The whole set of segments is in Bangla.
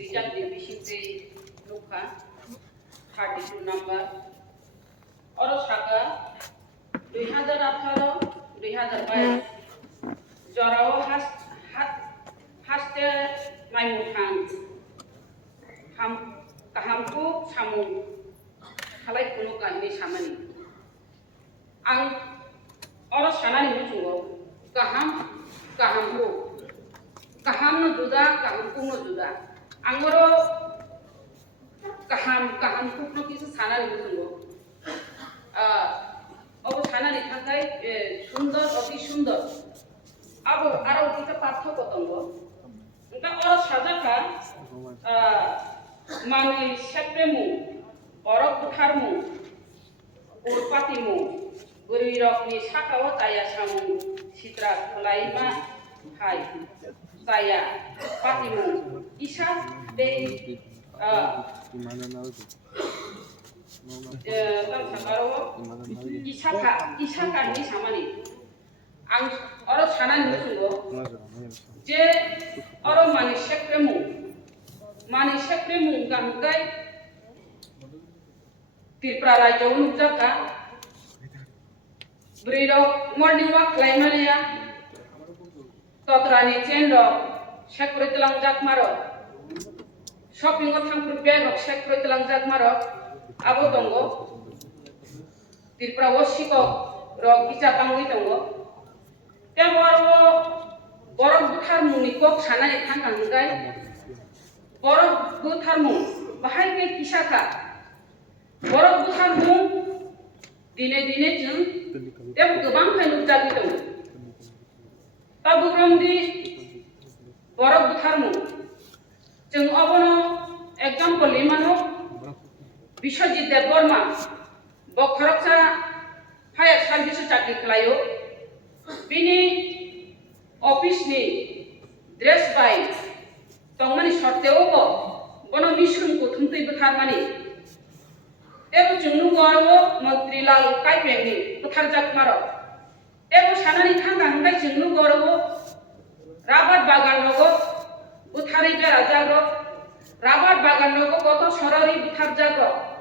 Suijak di Bishinti Lukuhamkrai 32 number Oro Saka 2018 2022 Jorao haste maimutang kahamku samu halai kuno kahini samani ang oro sanani musungo kahamku kaham no juda kahamku no juda angoro kahamku no kisu sanani musungo অব সানানি থাকায় সুন্দর অতি সুন্দর আরো কিছু পার্থক্য তঙ্গ এটা অর সাজাকা মানে সেপ্রেমু অরক বুথারমু উরপাতিমু গরিরকনি সাকাও Taya সামু সিত্রা খলাইমা high Taya পাতিমু Isa they 이사가 이 사만이 안 어로 사나니 무슨 제 어로 많이 셰프레무 간가이 tirprara jauh jaka berido morning walk klaimalia totrani cendo sekre telang jak maro shopping othang prepare rok sekre telang jak maro abo tongo tirpra wosiko rok kicha pangui tongo teboro borok buthar muni kok sanai thangkang gai borok buthar mu bahai ke kisaka borok buthar mu dine jeng teb gobang khainu jagi tongo tabugram di borok buthar mu jeng abono example limano Biswajit Debbarma Kokboroksa Fire Service Chakri Khlayo Bini Office ni dress by Tongmani Shorteo ko Bono Mission ko Thumtui Butharmani Tebo Chungnu Gorwo Mantri Lal Kaipengni Buthar Jakmaro Tebo Sanani Thanga Hangai Chungnu Gorwo Rabat Bagan Logo Buthari Bera Jagro Rabat Bagan Logo Koto Sorori Buthar Jagro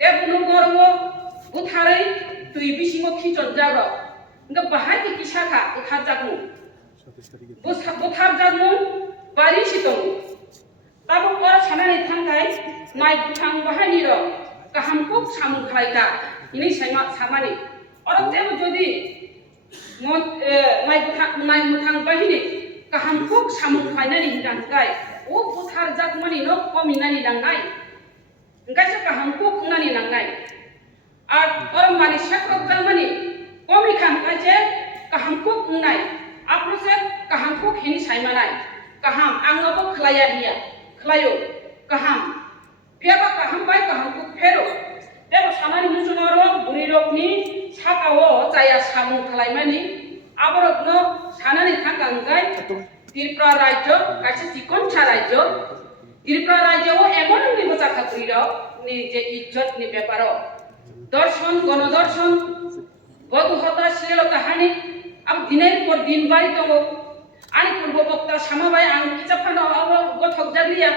Tebunu gorwo butharai tui bisingo khijon jagro nga bahai ki kisaka buthar jagmu buthar jagmu bari sitong tabo ora sanani thangkai mai buthang bahani ro kahamku samu khlaika ini samani ora tebo jodi mai buthang bahini kahamku samu khlainani hindangkai o buthar jagmani no kominani dangai Engkau kahamku nani nangai, orang manusia kau mani, kami kan kaje kahamku nai, apa sih kahamku ini saya manai, kaham, anggapo kelaya dia, kelayo, kaham, siapa kaham baik kahamku pero, tapi sama ni musuh orang burirok ni, sakawo saya samu kelai mani, apa rokno sana ni thangkang gai, tirpra rajo, kasih cikon carajo. Tirpra raja o emon ni bocah kapriro ni je izzat ni byaparo darshan gonodarshan bodhata shilelo kahani ab diner por din bari tongo ani purbo bokta samabai ang kichapano abo gothok jaglia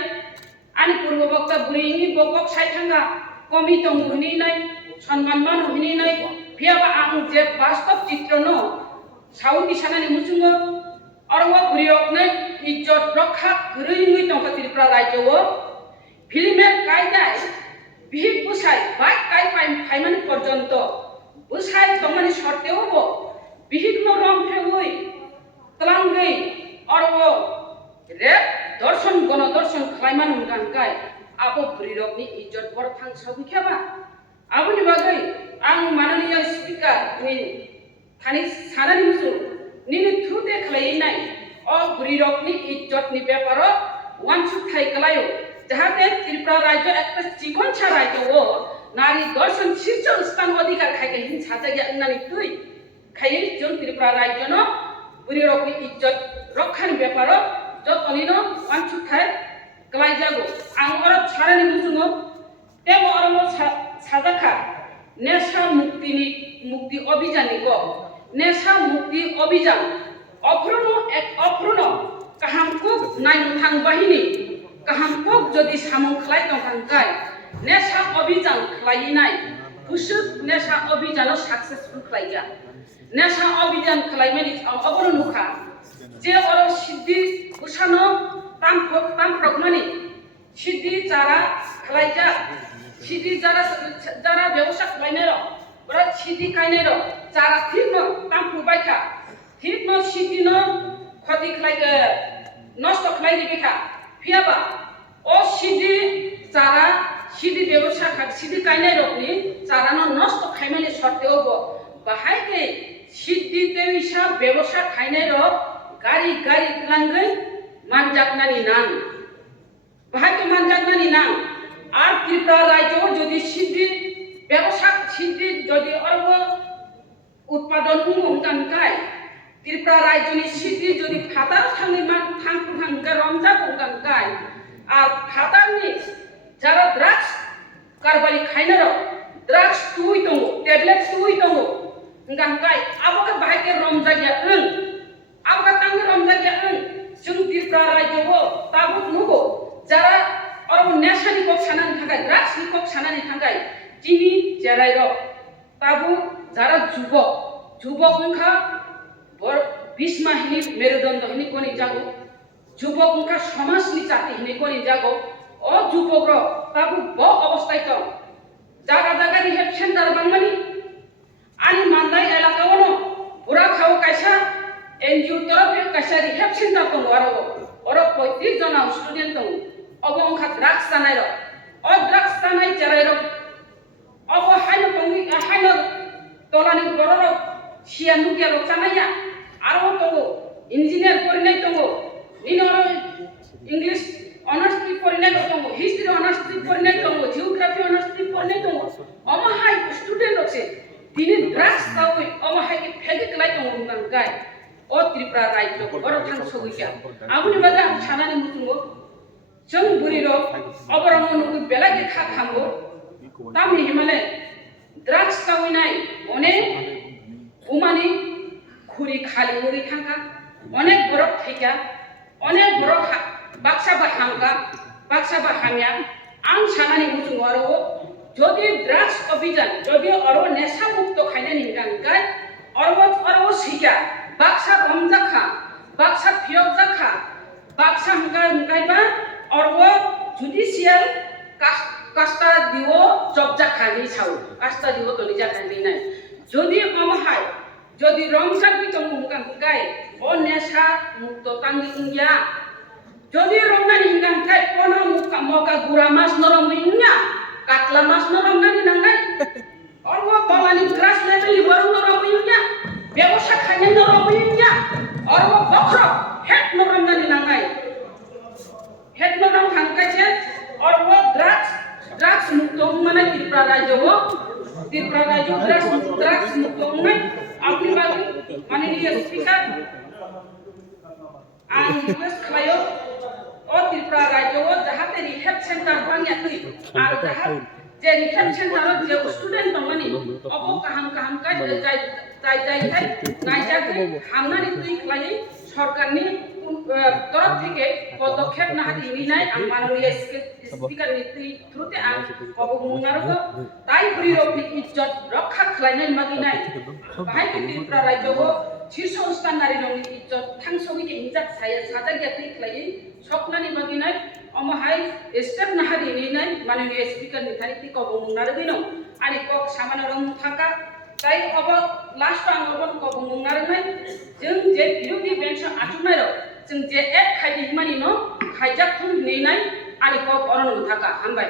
ani purbo bokta burini bokok saithanga komi tongo hini nai সম্মান মান হইনি নাই ভিয়াবা আং যে বাস্তব চিত্র ন সাউথি সানানি মুসুঙ্গ অরওয়া বুরিয়ক নাই ইজ্জত রক্ষা গরৈঙ্গুই টঙ্কা ত্রিপুরা রাজ্য ফিল্মের কায়দায় বিহিত বুসাই বাইক কাই ফাইমানি পর্যন্ত বুসাই তমানি শর্তেও বিহিত রং ফেগুই তলাঙ্গই অরও রেপ দর্শন গণদর্শন খাইমান গানকাই আবো বুরিরকনি ইজ্জত বড় থাং সবিখাবা আবুনি বাগৈ আং মাননীয় speaker ni thani sanani musu nini thute khlainai o burirokni izzatni byaparo wanchu thai kalayo jahate Tripura রাজ্য একটা চিকন রাজ্য ও নারী দর্শন শীর্ষ স্থান অধিকার খাইকে হিন ছাজাগিয়া নানি তুই খাই জন ত্রিপুরা রাজ্য ন বুরিরকনি ইজ্জত রক্ষানি ব্যাপারো যতনি ন wanchu thai kalai jago ang ora sarani musuno tebo oromo সাজাখা নেশা মুক্তি অভিযানে গো নেশা মুক্তি অভিযান অভ্রণ কাহামকু নাইমুথাং বাহিনী kahampok jodi samung khlai tong hangkai nesha abhijan khlainai busuk nesha abhijano successful khlaiga nesha abhijan khlaimani aboro nukha je oro siddhi usano tamprokmani siddhi jara khlaija siddhi jara ব্যবসা khlainero ora siddhi kainero jara thikno tamprubaikha thikno siddhino khoti khlaiga নষ্ট khlai dibikha phiaba o siddhi jara siddhi ব্যবসা siddhi kainai rokni jara no নষ্ট khaimani sorteo bo bahai ke siddhi tewisa ব্যবসা khainai rok gari tlangai manjaknani nang bahai ke manjaknani nang ar Tripura rajyo jodi siddhi ব্যবসা siddhi jodi orbo utpadon umumkankai Tripura rajyoni siddhi jodi phatar thangpurhangka romjak umkankai ar phatarni jara drugs karbari khainaro drugs tui tongo tablet tui tongo umkankai aboka bahai ke romjak ya aboka tang romjak ya jung Tripura rajyo tabuk nugo jara orbo nesani kok sanani thangai drugs ni kok sanani thangai tini jerai rok tabu jara jubok ungkha bor bisma hini merudondo hini koni jago jubok ungkha samaj ni jati hini koni jago o jubok rok tabu bo obosthai tong jaga rehab center bangmani ani mandai elaka ono pura khao kaisa NGO torofe kaisa rehab center tong oro 35 jona student tong obo ungkha drugs tanai rok o drugs tanai jerai rok obo haino tolani bororok sian nukia rok chanaya aro tongo engineer korinai tongo ninoro English honors ti korinai tongo history honors ti korinai tongo geography honors ti korinai tongo omo hai student rok se tini drugs tawi omo hai ki phegi klai tongo ngkai o Tripura rajyo oro thang soguya abuni baga chanani mutungo jeng buri rok oborong nuku belagi kha khambo tamni himale drugs tawinai one umani khuri khali uri thangka onek borok theka onek borok baksa ba hamya ang sanani mutung oro jodi drugs abhijan jodi oro nesha mukto khainani hingkai oro sika baksa romjakha baksa phiyokjakha baksa hingkai ba oro judicial kasta diwo jobja khani sau kasta diwo toni jakhani nai jodi omahai jodi romjak bi tong hingkai o nesha mukto tangi ingya jodi romnani hingkai kono muka moka gura mas norong ingya katla mas norong nani nangai orwo tolani grass level baru norong ingya ব্যবসা khani norong ingya orwo bokro het norong nani nangai het norong hangkai je orwo drugs mukto mana Tripura rajyo drugs mukto mana apni bagi maniniya speaker ang request khlayo o Tripura rajyo jahate rehab center bangya tui ar jahat je rehab center je student bangmani obo kaham kai jai naijake hamnani tui khlai সরকারনি তরফ থেকে পদক্ষেপ না হাতে নিনাই আং মাননীয় স্পিকার নীতি থ্রুতে আং কবগুনারক তাই বুড়িরকনি ইজ্জত রক্ষা খালাইনাই মাগিনাই বাহাই Tripura রাজ্যক শীর্ষ স্থান নারী রঙনি ইজ্জত থাংসগিকে হিজাক সাজাগিয়া তৈ খালাই স্বপ্নানি মাগিনাই অমহাই স্টেপ না হাতে নিনাই মাননীয় স্পিকার নিথারিতি কবগুনারগিনো আনি কক সামান্য রং থাকা তাই অব লাস্ট আং অবন কবগুনারনাই जों जे बिरुनि बेंच आथुनाय र जों जे एक खायदि मानि न खायजाक थुन नेनाय आनि कक अरन थाका हामबाय।